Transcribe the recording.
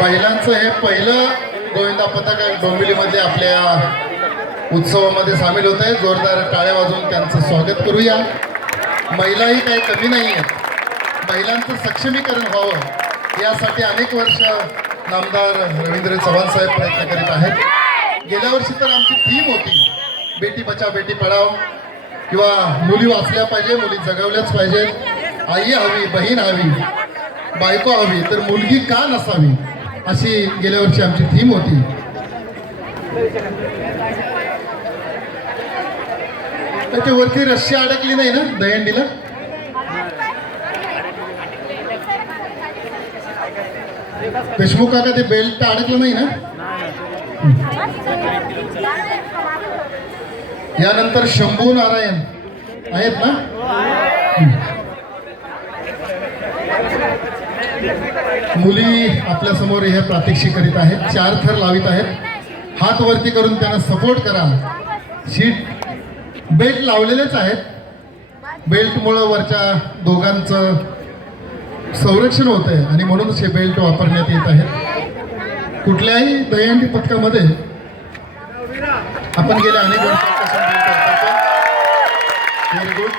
महिलांचं हे पहिलं गोविंदा पथक डोंबिवलीमध्ये आपल्या उत्सवामध्ये सामील होत आहे. जोरदार टाळ्या वाजवून त्यांचं स्वागत करूया. महिलाही काही कमी नाही आहेत. महिलांचं सक्षमीकरण व्हावं यासाठी अनेक वर्ष नामदार रवींद्र चव्हाण साहेब प्रयत्न करीत आहेत. गेल्या वर्षी तर आमची थीम होती बेटी बचाव बेटी पढाव किंवा मुली वाचल्या पाहिजे, मुली जगवल्याच पाहिजेत, आई हवी, बहीण हवी, बायको हवी, तर मुलगी का नसावी अशी गेल्या वर्षी आमची थीम होती. त्याच्यावरती रस्सी अडकली नाही ना दहीहंडीला? देशमुख काका ते बेल्ट अडकलं नाही ना? यानंतर शंभू नारायण आहेत ना? मुली आपल्या समोर हे प्रात्यक्षिक करीत आहेत. 4 थर लावित आहेत. हात वरती करून त्यांना सपोर्ट करा. सीट बेल्ट लावलेलेच आहेत. बेल्टमुळं वरच्या दोघांचं संरक्षण होत आहे आणि म्हणूनच हे बेल्ट वापरण्यात येत आहेत. कुठल्याही दहीहंडी पथकामध्ये आपण गेल्या अनेक वर्षांपासून व्हेरी गुड.